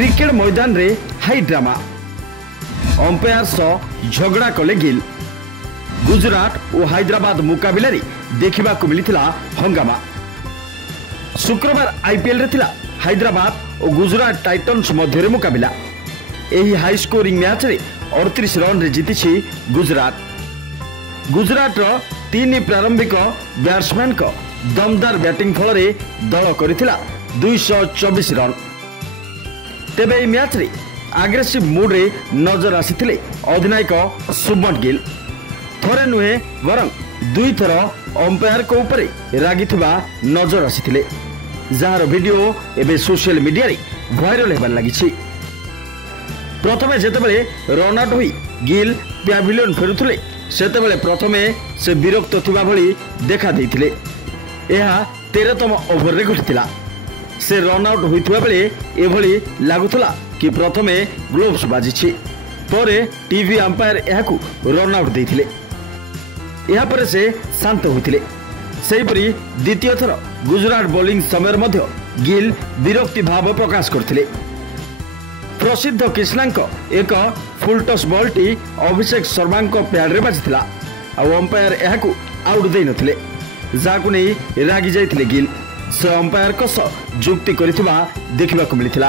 Cricket मैदान रे high drama umpire सह झगड़ा कले गिल। गुजरात और हैदराबाद मुकाबला देखा मिलता हंगामा। शुक्रवार आईपीएल रे थिला हैदराबाद और गुजरात टाइटन्स मध्य मुकाबला। यही हाई स्कोरिंग मैच रे 38 रन रे जीती गुजरात। गुजरात रो 3 प्रारंभिक बैट्समैन को दमदार बैटिंग फल दल करथिला 224 रन। तेबे এই मैच रे आग्रेसिव मूड रे नजर आसीथिले अधिनायक शुभमन गिल। थरे नुहे वरं 2 थर अंपायर को ऊपर रागिथिबा नजर आसीथिले, जार वीडियो एबे सोशल मीडिया रे वायरल हेबार लागिछि। प्रथमे जेतेबेले रन आउट होई गिल पैविलियन फेरुथिले सेतेबेले प्रथमे से विरक्त थिबा भली देखा देइथिले। एहा 13तम ओभर रे घटिथिला। से रन आउट होइथिबा बेले एभली लागुथला कि प्रथमे ग्लोव्स बाजिछि, परे टीवी अंपायर एहाकु रन आउट देइथिले। एहा परे से शांत होइथिले। सेहिपरि द्वितीय थर गुजरात बॉलिंग समय मध्य गिल विरक्ति भाव प्रकाश करथिले। प्रसिद्ध कृष्णांक एक full toss ball T Abhishek Sharma pad रे बाजिथिला आ अंपायर एहाकु आउट देइ नथिले, जाकु नै रागी जाइथिले गिल। से अंपायर को जुक्ति करिथिबा देखिबाकु मिलिथिला।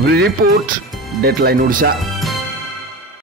Report deadline Odisha.